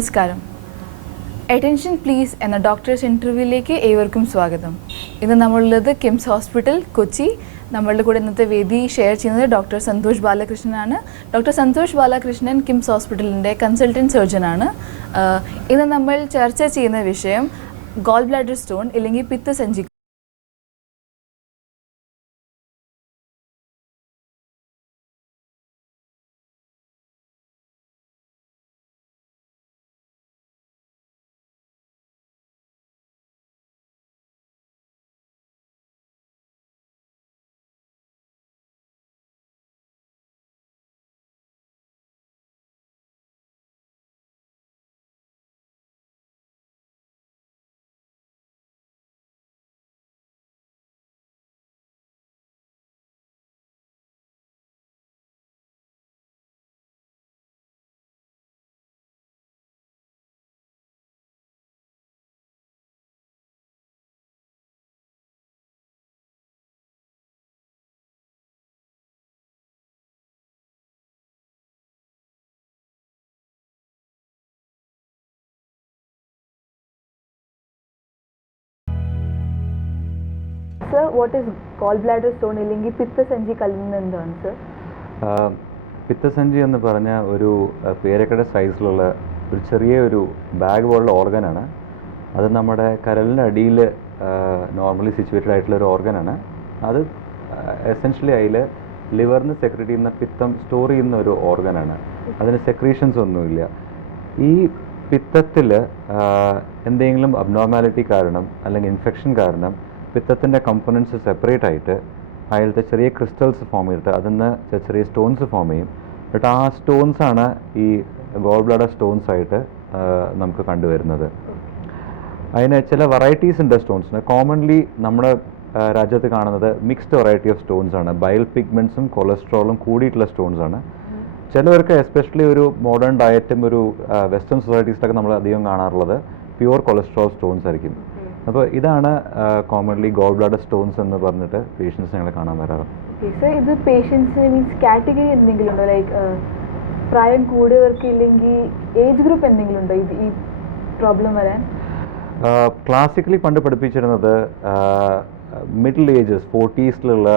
നമസ്കാരം. Attention please എന്ന doctors ഇന്റർവ്യൂവിലേക്ക് ഏവർക്കും സ്വാഗതം. ഇന്ന് നമ്മളുള്ളത് കിംസ് ഹോസ്പിറ്റൽ കൊച്ചി. നമ്മളുടെ കൂടെ ഇന്നത്തെ വേദി ഷെയർ ചെയ്യുന്നത് ഡോക്ടർ സന്തോഷ് ബാലകൃഷ്ണനാണ്. ഡോക്ടർ സന്തോഷ് ബാലകൃഷ്ണൻ കിംസ് ഹോസ്പിറ്റലിന്റെ കൺസൾട്ടന്റ് സർജനാണ് ഇന്ന് നമ്മൾ ചർച്ച ചെയ്യുന്ന വിഷയം ഗോൾ ബ്ലാഡർ സ്റ്റോൺ ഇല്ലെങ്കിൽ പിത്തസഞ്ചി sir what is gall bladder stone ഇല്ലെങ്കിൽ പിത്തസഞ്ചി കല്ലുന്നത് എന്താണ് സർ പിത്തസഞ്ചി എന്ന് പറഞ്ഞ ഒരു പേരക്കട സൈസിലുള്ള ഒരു ചെറിയ ഒരു ബാഗ് പോലുള്ള ഓർഗനാണ് അത് നമ്മുടെ കരലിന്റെ അടിയിൽ നോർമലി സിറ്റുവേറ്റഡ് ആയിട്ടുള്ള ഒരു ഓർഗനാണ് അത് എസെൻഷ്യലി അതിൽ ലിവറിന് സെക്രറ്റ് ചെയ്യുന്ന പിത്തം സ്റ്റോർ ചെയ്യുന്ന ഒരു ഓർഗനാണ് അതിന് സെക്രീഷൻസ് ഒന്നുമില്ല. ഈ പിത്തത്തിൽ എന്തെങ്കിലും അബ്നോർമാലിറ്റി കാരണം അല്ലെങ്കിൽ ഇൻഫെക്ഷൻ കാരണം പിത്തത്തിന്റെ കമ്പോണൻസ് സെപ്പറേറ്റ് ആയിട്ട് അതിലത്തെ ചെറിയ ക്രിസ്റ്റൽസ് ഫോം ചെയ്തിട്ട് അതിൽ നിന്ന് ചെറിയ സ്റ്റോൺസ് ഫോം ചെയ്യും. എന്നിട്ട് ആ സ്റ്റോൺസ് ആണ് ഈ ഗോൾ ബ്ലഡർ സ്റ്റോൺസ് ആയിട്ട് നമുക്ക് കണ്ടുവരുന്നത്. അതിന് ചില വെറൈറ്റീസ് ഉണ്ട് സ്റ്റോൺസിന് കോമൺലി നമ്മുടെ രാജ്യത്ത് കാണുന്നത് മിക്സ്ഡ് വെറൈറ്റി ഓഫ് സ്റ്റോൺസ് ആണ്. ബയൽ പിഗ്മെൻസും കൊളസ്ട്രോളും കൂടിയിട്ടുള്ള സ്റ്റോൺസ് ആണ്. ചിലവർക്ക് എസ്പെഷ്യലി ഒരു മോഡേൺ ഡയറ്റും ഒരു വെസ്റ്റേൺ സൊസൈറ്റീസിലൊക്കെ നമ്മൾ അധികം കാണാറുള്ളത് പ്യുവർ കൊളസ്ട്രോൾ സ്റ്റോൺസ് ആയിരിക്കും. അപ്പോൾ ഇതാണ് കോമൺലി ഗോൾ ബ്ലാഡർ സ്റ്റോൺസ് എന്ന് പറഞ്ഞിട്ട് പേഷ്യൻസ് ഞങ്ങൾ കാണാൻ വരാറ്. ഇത് മീൻസ് കാറ്റഗറി എന്തെങ്കിലും ഉണ്ടോ? ലൈക്ക് പ്രായം കൂടിയവർക്ക് ഇല്ലെങ്കിൽ ഏജ് ഗ്രൂപ്പ് എന്തെങ്കിലും ഉണ്ടോ ഇത് ഈ പ്രോബ്ലം വരാൻ? ക്ലാസിക്കലി പണ്ട് പഠിപ്പിച്ചിരുന്നത് മിഡിൽ ഏജസ് ഫോർട്ടീസിലുള്ള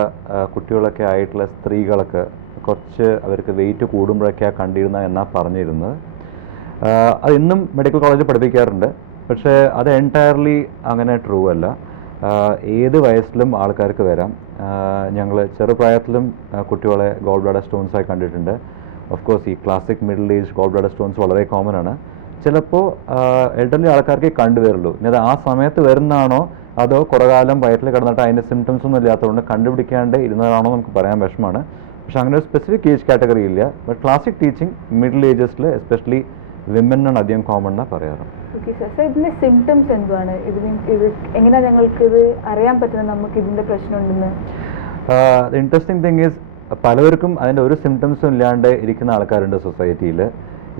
കുട്ടികളൊക്കെ ആയിട്ടുള്ള സ്ത്രീകളൊക്കെ കുറച്ച് അവർക്ക് വെയിറ്റ് കൂടുമ്പോഴൊക്കെയാണ് കണ്ടിരുന്ന എന്നാണ് പറഞ്ഞിരുന്നത്. അത് ഇന്നും മെഡിക്കൽ കോളേജിൽ പഠിപ്പിക്കാറുണ്ട്. പക്ഷേ അത് എന്റയർലി അങ്ങനെ ട്രൂ അല്ല. ഏത് വയസ്സിലും ആൾക്കാർക്ക് വരാം. ഞങ്ങൾ ചെറുപ്രായത്തിലും കുട്ടികളെ ഗോൾ ബ്ലാഡർ സ്റ്റോൺസായി കണ്ടിട്ടുണ്ട്. ഓഫ് കോഴ്സ് ഈ classic middle age gall bladder stones വളരെ കോമൺ ആണ്. ചിലപ്പോൾ എൽഡർലി ആൾക്കാർക്ക് കണ്ടുവരുള്ളൂ ഇനി ആ സമയത്ത് വരുന്നതാണോ അതോ കുറേ കാലം വയറ്റിൽ കിടന്നിട്ട് അതിന്റെ സിംറ്റംസ് ഒന്നും ഇല്ലാത്തതുകൊണ്ട് കണ്ടുപിടിക്കാണ്ട് ഇരുന്നതാണോ നമുക്ക് പറയാൻ വിഷമമാണ്. പക്ഷെ അങ്ങനെ ഒരു സ്പെസിഫിക് ഏജ് കാറ്റഗറി ഇല്ല. ബട്ട് ക്ലാസിക് ടീച്ചിങ് മിഡിൽ ഏജസിൽ എസ്പെഷ്യലി വിമനാണ് അധികം കോമൺ എന്നാണ് പറയാറ്. ഓക്കെ സർ സർ ഇതിന്റെ സിംറ്റംസ് എന്തുവാണ്? ഇതിന് ഇത് എങ്ങനെയാണ് ഇത് അറിയാൻ പറ്റുന്നത്? നമുക്ക് ഇതിന്റെ പ്രശ്നമുണ്ടെന്ന്. ഇൻട്രസ്റ്റിംഗ് തിങ് ഈസ് പലവർക്കും അതിന്റെ ഒരു സിംറ്റംസും ഇല്ലാണ്ട് ഇരിക്കുന്ന ആൾക്കാരുണ്ട് സൊസൈറ്റിയിൽ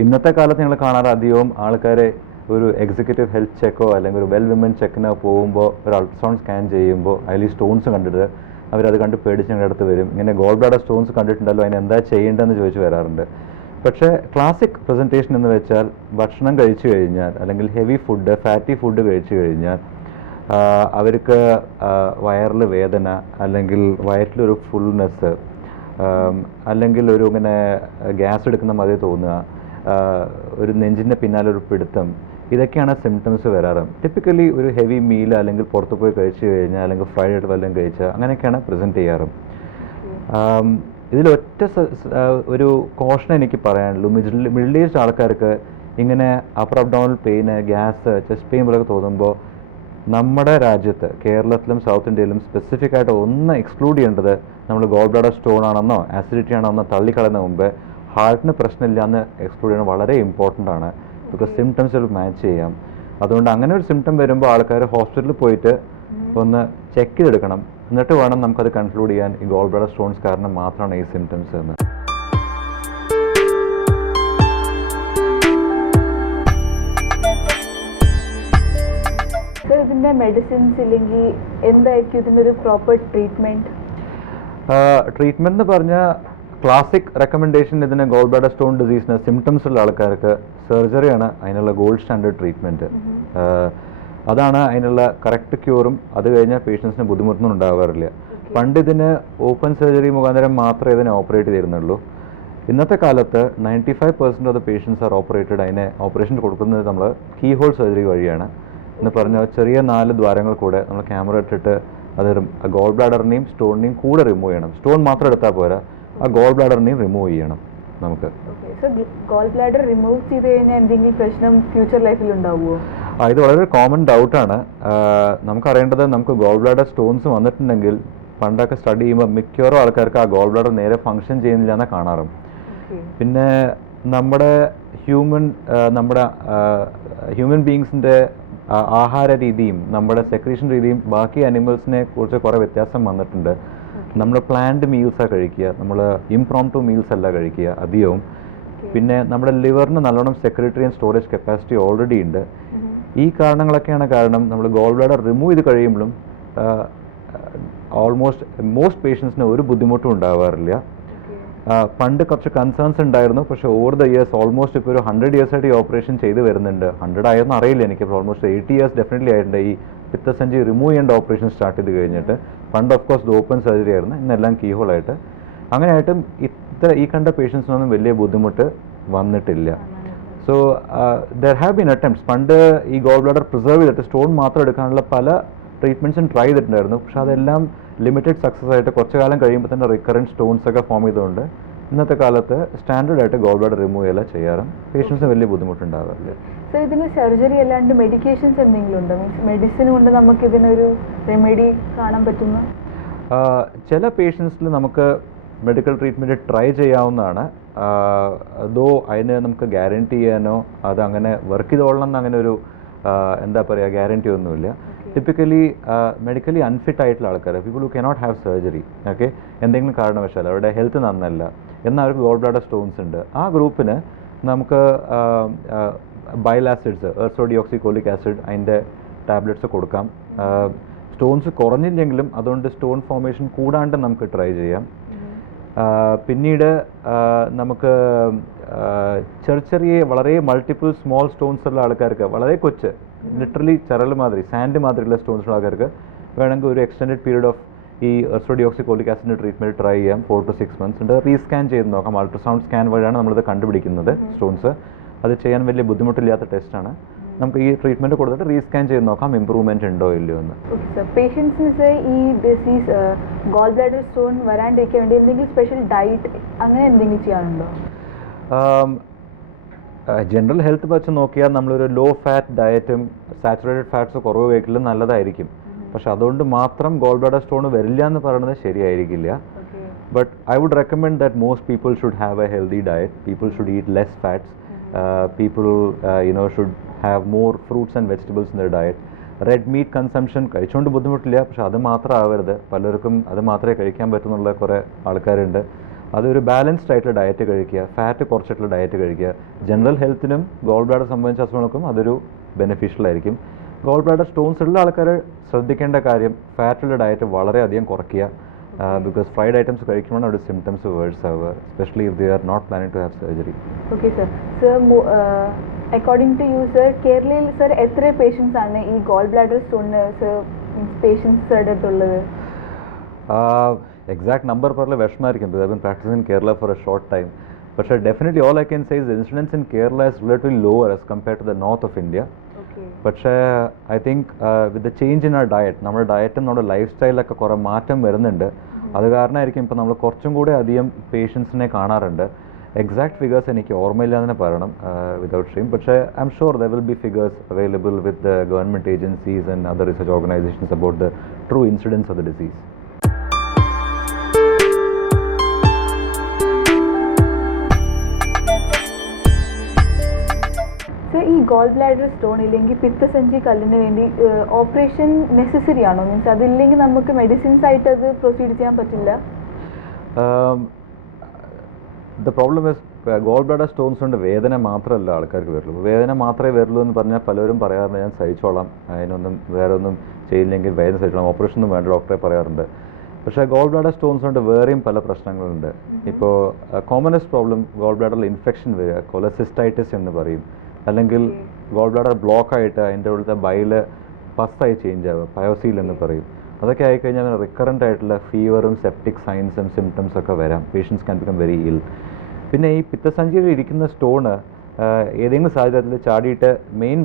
ഇന്നത്തെ കാലത്ത് ഞങ്ങൾ കാണാറ് അധികവും ആൾക്കാരെ ഒരു എക്സിക്യൂട്ടീവ് ഹെൽത്ത് ചെക്കോ അല്ലെങ്കിൽ ഒരു വെൽ വിമൻ ചെക്കിനോ പോകുമ്പോൾ ഒരു അൾട്രാസൗണ്ട് സ്കാൻ ചെയ്യുമ്പോൾ അതിൽ സ്റ്റോൺസ് കണ്ടിട്ട് അവരത് കണ്ട് പേടിച്ച് ഞങ്ങളുടെ അടുത്ത് വരും. ഇങ്ങനെ ഗോൾ ബ്ലാഡർ സ്റ്റോൺസ് കണ്ടിട്ടുണ്ടല്ലോ അതിന് എന്താ ചെയ്യേണ്ടതെന്ന് ചോദിച്ച് വരാറുണ്ട്. പക്ഷേ ക്ലാസിക് പ്രസന്റേഷൻ എന്ന് വെച്ചാൽ ഭക്ഷണം കഴിച്ചു കഴിഞ്ഞാൽ അല്ലെങ്കിൽ ഹെവി ഫുഡ് ഫാറ്റി ഫുഡ് കഴിച്ചു കഴിഞ്ഞാൽ അവർക്ക് വയറിൽ വേദന അല്ലെങ്കിൽ വയറ്റിലൊരു ഫുൾനെസ് അല്ലെങ്കിൽ ഒരു ഇങ്ങനെ ഗ്യാസ് എടുക്കുന്ന മതി തോന്നുക ഒരു നെഞ്ചിന്റെ പിന്നാലെ ഒരു പിടുത്തം ഇതൊക്കെയാണ് സിംറ്റംസ് വരാറ്. ടിപ്പിക്കലി ഒരു ഹെവി മീൽ അല്ലെങ്കിൽ പുറത്ത് പോയി കഴിച്ചു കഴിഞ്ഞാൽ അല്ലെങ്കിൽ ഫ്രൈഡ് വല്ലതും കഴിച്ചാൽ അങ്ങനെയൊക്കെയാണ് പ്രസന്റ് ചെയ്യാറ്. ഇതിലൊറ്റ ഒരു കോഷൻ എനിക്ക് പറയാനുള്ളൂ. മിഡിൽ മിഡിൽ ഏജ് ആൾക്കാർക്ക് ഇങ്ങനെ upper abdominal pain gas chest pain പോലൊക്കെ തോന്നുമ്പോൾ നമ്മുടെ രാജ്യത്ത് കേരളത്തിലും സൗത്ത് ഇന്ത്യയിലും സ്പെസിഫിക് ആയിട്ട് ഒന്ന് എക്സ്ക്ലൂഡ് ചെയ്യേണ്ടത് നമ്മൾ ഗോൾ ബ്ലാഡർ സ്റ്റോൺ ആണെന്നോ ആസിഡിറ്റി ആണെന്നോ തള്ളിക്കളയുന്ന മുമ്പ് ഹാർട്ടിന് പ്രശ്നമില്ല എന്ന് എക്സ്ക്ലൂഡ് ചെയ്യണം. വളരെ ഇമ്പോർട്ടന്റ് ആണ്. ബിക്കോസ് സിംറ്റംസ് മാച്ച് ചെയ്യാം. അതുകൊണ്ട് അങ്ങനെ ഒരു സിംറ്റം വരുമ്പോൾ ആൾക്കാർ ഹോസ്പിറ്റലിൽ പോയിട്ട് ഒന്ന് ചെക്ക് ചെയ്തെടുക്കണം. എന്നിട്ട് വേണം നമുക്കത് കൺക്ലൂഡ് ചെയ്യാൻ. ഈ ഗോൾ ബ്ലഡർ സ്റ്റോൺസ് കാരണം മാത്രമാണ് ഈ സിംറ്റംസ് എന്ന്. ഇതിന്റെ മെഡിസിൻസ് ഇല്ലെങ്കിൽ എന്തായിരിക്കും ഇതിന്റെ ഒരു പ്രോപ്പർ ട്രീറ്റ്മെന്റ് ട്രീറ്റ്മെന്റ് എന്ന് പറഞ്ഞാൽ ക്ലാസിക് റെക്കമെൻഡേഷൻ ഇതിന് ഗോൾ ബ്ലാഡർ സ്റ്റോൺ ഡിസീസിന് സിംറ്റംസ് ഉള്ള ആൾക്കാർക്ക് സർജറിയാണ് അതിനുള്ള ഗോൾഡ് സ്റ്റാൻഡേർഡ് ട്രീറ്റ്മെന്റ് അതാണ് അതിനുള്ള കറക്റ്റ് ക്യൂറും അത് കഴിഞ്ഞാൽ പേഷ്യൻസിന് ബുദ്ധിമുട്ടൊന്നും ഉണ്ടാകാറില്ല പണ്ട് ഇതിന് ഓപ്പൺ സർജറി മുഖാന്തരം മാത്രമേ ഇതിനെ ഓപ്പറേറ്റ് ചെയ്തിരുന്നുള്ളൂ. ഇന്നത്തെ കാലത്ത് ninety five percent of the patients are operated അതിനെ ഓപ്പറേഷൻ കൊടുക്കുന്നത് നമ്മൾ കീ ഹോൾ സർജറി വഴിയാണ്. എന്ന് പറഞ്ഞാൽ ചെറിയ നാല് ദ്വാരങ്ങൾ കൂടെ നമ്മൾ ക്യാമറ ഇട്ടിട്ട് അത് ഗോൾ ബ്ലാഡറിനെയും സ്റ്റോണിനെയും കൂടെ റിമൂവ് ചെയ്യണം. സ്റ്റോൺ മാത്രം എടുത്താൽ പോരാ. ആ ഗോൾ ബ്ലാഡറിനെയും റിമൂവ് ചെയ്യണം നമുക്ക്. ഗോൾ ബ്ലാഡർ റിമൂവ് ചെയ്ത് കഴിഞ്ഞാൽ എന്തെങ്കിലും പ്രശ്നം ഫ്യൂച്ചർ ലൈഫിൽ ഉണ്ടാവുമോ ഇത് വളരെ കോമൺ ഡൗട്ടാണ് നമുക്കറിയേണ്ടത് നമുക്ക് ഗോൾ ബ്ലാഡർ സ്റ്റോൺസ് വന്നിട്ടുണ്ടെങ്കിൽ പണ്ടൊക്കെ സ്റ്റഡി ചെയ്യുമ്പോൾ മിക്കവാറും ആൾക്കാർക്ക് ആ ഗോൾ ബ്ലാഡർ നേരെ ഫങ്ഷൻ ചെയ്യുന്നില്ല എന്നാണ് കാണാറും പിന്നെ നമ്മുടെ ഹ്യൂമൻ നമ്മുടെ ഹ്യൂമൻ ബീങ്സിന്റെ ആഹാര രീതിയും നമ്മുടെ സെക്രീഷൻ രീതിയും ബാക്കി അനിമൽസിനെ കുറിച്ച് കുറേ വ്യത്യാസം വന്നിട്ടുണ്ട്. നമ്മൾ പ്ലാൻഡ് മീൽസാണ് കഴിക്കുക. നമ്മൾ ഇംപ്രോം ടു മീൽസ് അല്ല കഴിക്കുക അധികവും. പിന്നെ നമ്മുടെ ലിവറിന് നല്ലോണം secretory and storage capacity already ഉണ്ട്. ഈ കാരണങ്ങളൊക്കെയാണ് കാരണം നമ്മൾ ഗോൾ ബ്ലാഡർ റിമൂവ് ചെയ്ത് കഴിയുമ്പോഴും ഓൾമോസ്റ്റ് മോസ്റ്റ് പേഷ്യൻസിന് ഒരു ബുദ്ധിമുട്ടും ഉണ്ടാവാറില്ല. പണ്ട് കുറച്ച് കൺസേൺസ് ഉണ്ടായിരുന്നു. പക്ഷേ ഓവർ ദ ഇയേഴ്സ് ഓൾമോസ്റ്റ് ഇപ്പോൾ ഒരു ഹൺഡ്രഡ് ഇയേഴ്സ് ആയിട്ട് ഈ ഓപ്പറേഷൻ ചെയ്ത് വരുന്നുണ്ട്. ഹൺഡ്രഡ് ആയെന്ന് അറിയില്ല എനിക്ക്. ഓൾമോസ്റ്റ് എയ്റ്റി ഇയേഴ്സ് ഡെഫിനറ്റ്ലി ആയിട്ടുണ്ട്. ഈ പിത്തസഞ്ചി റിമൂവ് ചെയ്യേണ്ട ഓപ്പറേഷൻ സ്റ്റാർട്ട് ചെയ്ത് കഴിഞ്ഞിട്ട്. പണ്ട് ഓഫ് കോഴ്സ് ഓപ്പൺ സർജറി ആയിരുന്നു. ഇന്നെല്ലാം കീഹോൾ ആയിട്ട്. അങ്ങനെയായിട്ടും ഇത്ര ഈ കണ്ട പേഷ്യൻസിനൊന്നും വലിയ ബുദ്ധിമുട്ട് വന്നിട്ടില്ല. So there have been attempts പണ്ട് ഈ ഗോൾ ബ്ലഡർ പ്രിസർവ് ചെയ്തിട്ട് സ്റ്റോൺ മാത്രം എടുക്കാനുള്ള പല ട്രീറ്റ്മെന്റ്സും ട്രൈ ചെയ്തിട്ടുണ്ടായിരുന്നു. പക്ഷെ അതെല്ലാം ലിമിറ്റഡ് സക്സസ് ആയിട്ട് കുറച്ച് കാലം കഴിയുമ്പോൾ തന്നെ റിക്കറന്റ് സ്റ്റോൺസ് ഒക്കെ ഫോം ചെയ്തുകൊണ്ട് ഇന്നത്തെ കാലത്ത് സ്റ്റാൻഡേർഡ് ആയിട്ട് ഗോൾ ബ്ലഡ് റിമൂവ് ചെയ്യല ചെയ്യാറും. പേഷ്യൻസിന് വലിയ ബുദ്ധിമുട്ടുണ്ടാകാറില്ല സോ ഇതിന് സർജറി അല്ലാണ്ട് മെഡിക്കേഷൻസ് എന്തെങ്കിലും ഉണ്ടോ? മീൻസ് മെഡിസിൻ കൊണ്ട് നമുക്ക് ഇതിനൊരു റെമഡി കാണാൻ പറ്റുന്ന? ചില പേഷ്യൻസിൽ നമുക്ക് മെഡിക്കൽ ട്രീറ്റ്മെന്റ് ട്രൈ ചെയ്യാവുന്നതാണ്. അതോ അതിന് നമുക്ക് ഗ്യാരണ്ടി ചെയ്യാനോ അത് അങ്ങനെ വർക്ക് ചെയ്തോളണം എന്ന് അങ്ങനെ ഒരു എന്താ പറയുക ഗ്യാരണ്ടി ഒന്നുമില്ല. ടിപ്പിക്കലി മെഡിക്കലി അൺഫിറ്റ് ആയിട്ടുള്ള ആൾക്കാർ people who cannot have surgery okay എന്തെങ്കിലും കാരണവശാൽ അവരുടെ ഹെൽത്ത് നന്നല്ല. എന്നാൽ അവർക്ക് ഗോൾ ബ്ലാഡർ സ്റ്റോൺസ് ഉണ്ട്. ആ ഗ്രൂപ്പിന് നമുക്ക് ബൈൽ ആസിഡ്സ് എർസോഡിയോക്സിക്കോലിക് ആസിഡ് അതിന്റെ ടാബ്ലറ്റ്സ് കൊടുക്കാം. സ്റ്റോൺസ് കുറഞ്ഞില്ലെങ്കിലും അതുകൊണ്ട് സ്റ്റോൺ ഫോർമേഷൻ കൂടാണ്ട് നമുക്ക് ട്രൈ ചെയ്യാം. പിന്നീട് നമുക്ക് ചെറിയ വളരെ മൾട്ടിപ്പിൾ സ്മോൾ സ്റ്റോൺസ് ഉള്ള ആൾക്കാർക്ക് വളരെ കൊച്ച് ലിറ്ററലി ചരൽ മാതിരി സാൻഡ് മാതിരിയുള്ള സ്റ്റോൺസ് ഉള്ള ആൾക്കാർക്ക് വേണമെങ്കിൽ ഒരു എക്സ്റ്റെൻഡ് പീരീഡ് ഓഫ് ഈ എർസോഡിയോക്സിക്കോളിക് ആസിഡിന്റെ ട്രീറ്റ്മെന്റ് ട്രൈ ചെയ്യാം. ഫോർ ടു സിക്സ് മന്ത്സ് ഉണ്ട്. റീസ്കാൻ ചെയ്ത് നോക്കാം. അൾട്രാസൗണ്ട് സ്കാൻ വഴിയാണ് നമ്മളിത് കണ്ടുപിടിക്കുന്നത് സ്റ്റോൺസ് അത് ചെയ്യാൻ വലിയ ബുദ്ധിമുട്ടില്ലാത്ത ടെസ്റ്റാണ് നമുക്ക് ഈ ട്രീറ്റ്മെന്റ് കൊടുത്തിട്ട് റീസ്കാൻ ചെയ്ത് നോക്കാം ഇമ്പ്രൂവ്മെന്റ് ഉണ്ടോ ഇല്ലയോ എന്ന്. പേഷ്യൻസിന് ഈ ഡിസീസ് ഗോൾ ബ്ലാഡർ സ്റ്റോൺ വരാണ്ടിരിക്കാൻ വേണ്ടി എന്തെങ്കിലും സ്പെഷ്യൽ ഡയറ്റ് അങ്ങനെ എന്തെങ്കിലും ജനറൽ ഹെൽത്ത് വെച്ച് നോക്കിയാൽ നമ്മളൊരു ലോ ഫാറ്റ് ഡയറ്റും സാച്ചുറേറ്റഡ് ഫാറ്റ്സ് കുറവ് കഴിക്കലും നല്ലതായിരിക്കും. പക്ഷെ അതുകൊണ്ട് മാത്രം ഗോൾ ബ്ലാഡർ സ്റ്റോൺ വരില്ല എന്ന് പറയുന്നത് ശരിയായിരിക്കില്ല. But I would recommend that most people should have a healthy diet people should eat less. Uh, people, uh, you know, should have more fruits and vegetables in their diet. Red meat consumption കഴിച്ചുകൊണ്ട് ബുദ്ധിമുട്ടില്ല പക്ഷെ അത് മാത്രം ആവരുത്. പലർക്കും അത് മാത്രമേ കഴിക്കാൻ പറ്റുന്നുള്ള കുറേ ആൾക്കാരുണ്ട്. അതൊരു ബാലൻസ്ഡ് ആയിട്ടുള്ള ഡയറ്റ് കഴിക്കുക ഫാറ്റ് കുറച്ചിട്ടുള്ള ഡയറ്റ് കഴിക്കുക. ജനറൽ ഹെൽത്തിനും ഗോൾ ബ്ലാഡർ സംബന്ധിച്ച അസുഖങ്ങൾക്കും അതൊരു ബെനിഫിഷ്യൽ ആയിരിക്കും. ഗോൾ ബ്ലാഡർ സ്റ്റോൺസ് ഉള്ള ആൾക്കാർ ശ്രദ്ധിക്കേണ്ട കാര്യം ഫാറ്റുള്ള ഡയറ്റ് വളരെയധികം കുറയ്ക്കുക. ബിക്കോസ് ഫ്രൈഡ് ഐറ്റംസ് കഴിക്കുമ്പോൾ അവിടെ സിംറ്റംസ് വേഴ്സ് ആവുക especially if they are not planning to have surgery okay sir sir according to you sir കേരളയിൽ സർ എത്ര പേഷ്യൻസ് ആണ് ഈ ഗോൾ ബ്ലാഡർ സ്റ്റോണിന് സർ മീൻസ് പേഷ്യൻസ് അടുത്തുള്ളത് എക്സാക്ട് നമ്പർ പറഞ്ഞ വിഷമമായിരിക്കും because I been practice in Kerala for a short time പക്ഷേ definitely all I can size incidence in Kerala is relatively lower as compared to the north of India okay പക്ഷേ I think with the change in a diet നമ്മുടെ ഡയറ്റും നമ്മുടെ life സ്റ്റൈലൊക്കെ കുറേ മാറ്റം വരുന്നുണ്ട്. അത് കാരണമായിരിക്കും ഇപ്പോൾ നമ്മൾ കുറച്ചും കൂടെ അധികം പേഷ്യൻസിനെ കാണാറുണ്ട്. എക്സാക്ട് ഫിഗേഴ്സ് എനിക്ക് ഓർമ്മയില്ല എന്ന് പറയണം വിതൗട്ട് ഷെയിം പക്ഷേ I am sure there will be figures available with government agencies and other research organisations about the true incidence of the disease gall bladder stone ഇല്ലെങ്കിൽ പിത്തസഞ്ചി കല്ലിന് വേണ്ടി ഓപ്പറേഷൻ നെസസറി ആണോ? Means അതില്ലെങ്കിൽ നമുക്ക് മെഡിസിൻസ് ആയിട്ട് അത് proceed ചെയ്യാൻ പറ്റില്ല? The problem is gall bladder stones ഉണ്ട് വേദന മാത്രമല്ല ആൾക്കാർക്ക് വരുള്ളൂ. വേദന മാത്രമേ വരുള്ളൂ എന്ന് പറഞ്ഞാൽ പലരും പറയാറുണ്ട് ഞാൻ സഹിച്ചോളാം അതിനൊന്നും വേറെ ഒന്നും ചെയ്യില്ലെങ്കിൽ വേദന സഹിച്ചോളാം ഓപ്പറേഷൻ ഒന്നും വേണ്ട ഡോക്ടറെ പറയാറുണ്ട്. പക്ഷേ ഗോൾ ബ്ലാഡർ സ്റ്റോൺസ് ഉണ്ട് വേറെയും പല പ്രശ്നങ്ങളുണ്ട്. ഇപ്പോൾ കോമണസ്റ്റ് പ്രോബ്ലം ഗോൾ ബ്ലാഡറിൽ ഇൻഫെക്ഷൻ വരിക കൊലസിസ്റ്റൈറ്റിസ് എന്ന് പറയും. അല്ലെങ്കിൽ ഗോൾ ബ്ലാഡർ ബ്ലോക്ക് ആയിട്ട് അതിന്റെ ഉള്ളിലത്തെ ബൈൽ പസ്സായി ചേഞ്ച് ആവുക പയോസീൽ എന്ന് പറയും. അതൊക്കെ ആയിക്കഴിഞ്ഞാൽ റിക്കറന്റ് ആയിട്ടുള്ള ഫീവറും സെപ്റ്റിക് സൈൻസും സിംറ്റംസ് ഒക്കെ വരാം. പേഷ്യൻസ് ക്യാൻ ബിക്കം വെരി ഇൽ പിന്നെ ഈ പിത്തസഞ്ചിയിൽ ഇരിക്കുന്ന സ്റ്റോണ് ഏതെങ്കിലും സാഹചര്യത്തിൽ ചാടിയിട്ട് മെയിൻ